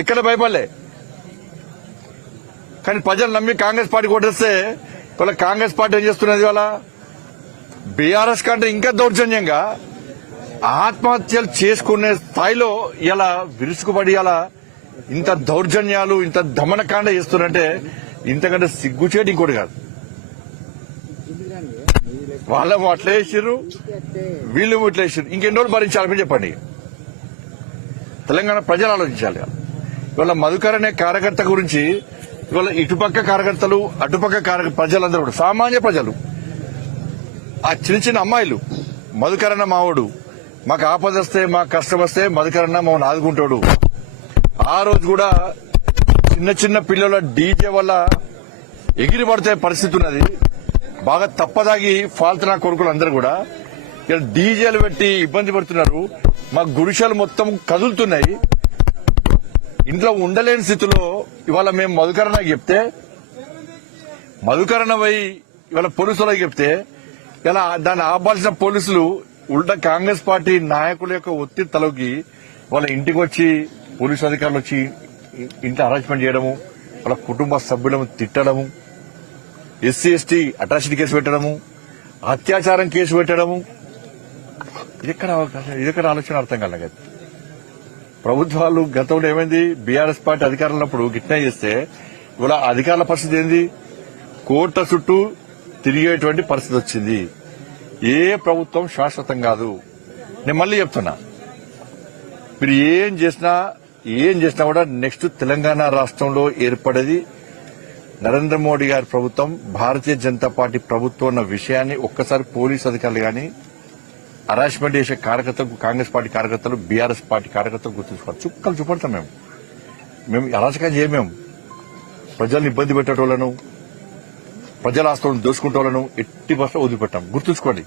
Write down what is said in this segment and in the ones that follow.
ఎక్కడ భయపడలే. కానీ ప్రజలు నమ్మి కాంగ్రెస్ పార్టీ కొట్టేస్తే ఇవాళ కాంగ్రెస్ పార్టీ ఏం చేస్తున్నది? ఇవాళ బీఆర్ఎస్ కంటే ఇంకా దౌర్జన్యంగా ఆత్మహత్యలు చేసుకునే స్థాయిలో ఇలా విరుచుకుపడి ఇలా ఇంత దౌర్జన్యాలు ఇంత దమనకాండ చేస్తున్నారంటే ఇంతకంటే సిగ్గుచేటి ఇంకోటి కాదు. వాళ్ళేమో అట్లా వేసిర్రు, వీళ్ళేమో ఇట్లా వేసిర్రు. ఇంకెన్ని రోజులు భరించాలని చెప్పండి. తెలంగాణ ప్రజలు ఆలోచించాలి. ఇవాళ మధుకర్ అనే కార్యకర్త గురించి ఇవాళ ఇటుపక్క కార్యకర్తలు అటుపక్క ప్రజలందరూ కూడా సామాన్య ప్రజలు, ఆ చిన్న చిన్న అమ్మాయిలు, మధుకర్ అన్న మావాడు, మాకు ఆపద వస్తే మాకు కష్టం వస్తే మధుకర్ అన్న మమ్మల్ని ఆదుకుంటాడు. ఆ రోజు కూడా చిన్న చిన్న పిల్లల డీజే వల్ల ఎగిరి పడితే పరిస్థితి ఉన్నది. బాగా తప్పదాగి ఫాల్తున్నా కొడుకులు అందరూ కూడా ఇలా డీజేలు పెట్టి ఇబ్బంది పడుతున్నారు. మా గుడిసెలు మొత్తం కదులుతున్నాయి. ఇంట్లో ఉండలేని స్థితిలో ఇవాళ మేము మధుకరణ చెప్తే, మధుకరణ పోయి ఇవాళ పోలీసులకు చెప్తే ఇలా దాన్ని ఆపాల్సిన పోలీసులు ఉల్టా కాంగ్రెస్ పార్టీ నాయకుల యొక్క ఒత్తిడి తలకి వాళ్ళ ఇంటికి వచ్చి పోలీసు అధికారులు వచ్చి ఇంట్లో అరేంజ్మెంట్ చేయడము, వాళ్ళ కుటుంబ సభ్యులను తిట్టడము, ఎస్సీ ఎస్టీ అట్రాసిటీ కేసు పెట్టడము, అత్యాచారం కేసు పెట్టడము. ఇదెక్కడ ఆలోచన అర్థం కాలేదు. ప్రభుత్వాలు గతంలో ఏమైంది? బీఆర్ఎస్ పార్టీ అధికారంలో ఉన్నప్పుడు గిట్నా చేస్తే ఇవాళ అధికారుల పరిస్థితి ఏంది? కోర్టు చుట్టూ తిరిగేటువంటి పరిస్థితి వచ్చింది. ఏ ప్రభుత్వం శాశ్వతం కాదు. నేను మళ్ళీ చెప్తున్నా, మీరు ఏం చేసినా కూడా నెక్స్ట్ తెలంగాణ రాష్ట్రంలో ఏర్పడేది నరేంద్ర మోడీ గారి ప్రభుత్వం, భారతీయ జనతా పార్టీ ప్రభుత్వం అన్న విషయాన్ని ఒక్కసారి పోలీసు అధికారులు గాని హరాస్మెంట్ చేసే కార్యకర్తలు, కాంగ్రెస్ పార్టీ కార్యకర్తలు, బీఆర్ఎస్ పార్టీ కార్యకర్తలు గుర్తుంచుకోవాలి. చుక్కలు చూపడతాం. మేము అరాచకం చేయమేము. ప్రజల్ని ఇబ్బంది పెట్టేటోళ్లను, ప్రజల ఆస్తులను దోసుకుంటోళ్లను ఎట్టి బస్సులో వదిలిపెట్టాం. గుర్తుంచుకోండి.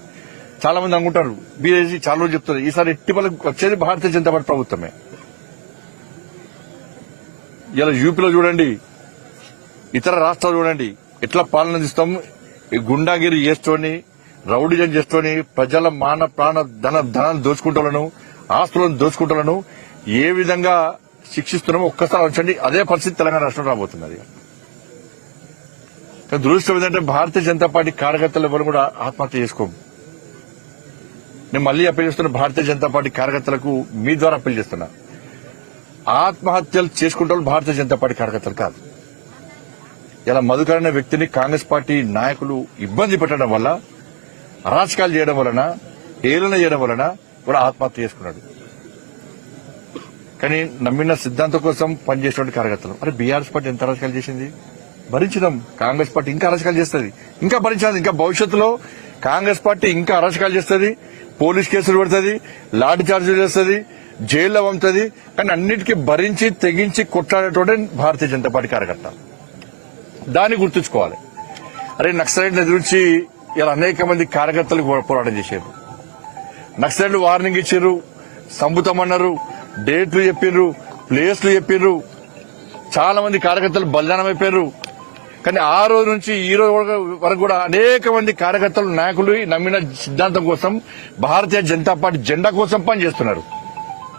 చాలా మంది అనుకుంటారు, బీజేపీ చాలా రోజులు చెప్తారు, ఈసారి ఎట్టి బలకు వచ్చేది భారతీయ జనతా పార్టీ ప్రభుత్వమే. ఇలా యూపీలో చూడండి, ఇతర రాష్ట్రాలు చూడండి, ఎట్లా పాలన ఇస్తాం. ఈ గుండాగిరి చేస్తోని, రౌడీజం చేస్తోని ప్రజల మాన ప్రాణ ధనాన్ని దోచుకుంటోళ్లను, ఆస్తులను దోచుకుంటోళ్లను ఏ విధంగా శిక్షిస్తున్నామో ఒక్కసారి వచ్చండి. అదే పరిస్థితి తెలంగాణ రాష్ట్రంలో రాబోతున్నది. దురదృష్టం ఏంటంటే భారతీయ జనతా పార్టీ కార్యకర్తలు ఎవరు కూడా ఆత్మహత్య చేసుకోము. నేను మళ్లీ అప్పీల్ చేస్తున్నా, భారతీయ జనతా పార్టీ కార్యకర్తలకు మీ ద్వారా అప్పీల్ చేస్తున్నా, ఆత్మహత్యలు చేసుకుంటే భారతీయ జనతా పార్టీ కార్యకర్తలు కాదు. ఇలా మధుకర్ అనే వ్యక్తిని కాంగ్రెస్ పార్టీ నాయకులు ఇబ్బంది పెట్టడం వల్ల, అరాచకాలు చేయడం వలన, ఏలన చేయడం వలన కూడా ఆత్మహత్య చేసుకున్నాడు. కానీ నమ్మిన సిద్ధాంతం కోసం పనిచేసినటువంటి కార్యకర్తలు, అరే బీఆర్ఎస్ పార్టీ ఎంత అరాచకాలు చేసింది, భరించడం. కాంగ్రెస్ పార్టీ ఇంకా అరాచకాలు చేస్తుంది, ఇంకా భరించాలి. ఇంకా భవిష్యత్తులో కాంగ్రెస్ పార్టీ ఇంకా అరాచకాలు చేస్తుంది, పోలీస్ కేసులు పెడుతుంది, లాఠీ చార్జీలు చేస్తుంది, జైల్లో పంపుతుంది. కానీ అన్నిటికీ భరించి తెగించి కొట్లాడేటోడే భారతీయ జనతా పార్టీ కార్యకర్త. దాన్ని గుర్తుంచుకోవాలి. అరే నక్సలైట్ల గురించి ఇలా అనేక మంది కార్యకర్తలు పోరాటం చేశారు. నక్సలైట్లు వార్నింగ్ ఇచ్చారు, చంపుతామన్నారు, డేట్లు చెప్పిర్రు, ప్లేస్లు చెప్పిర్రు. చాలా మంది కార్యకర్తలు బలిదానం అయిపోయారు. కానీ ఆ రోజు నుంచి ఈ రోజు వరకు కూడా అనేక మంది కార్యకర్తలు, నాయకులు నమ్మిన సిద్ధాంతం కోసం, భారతీయ జనతా పార్టీ జెండా కోసం పనిచేస్తున్నారు.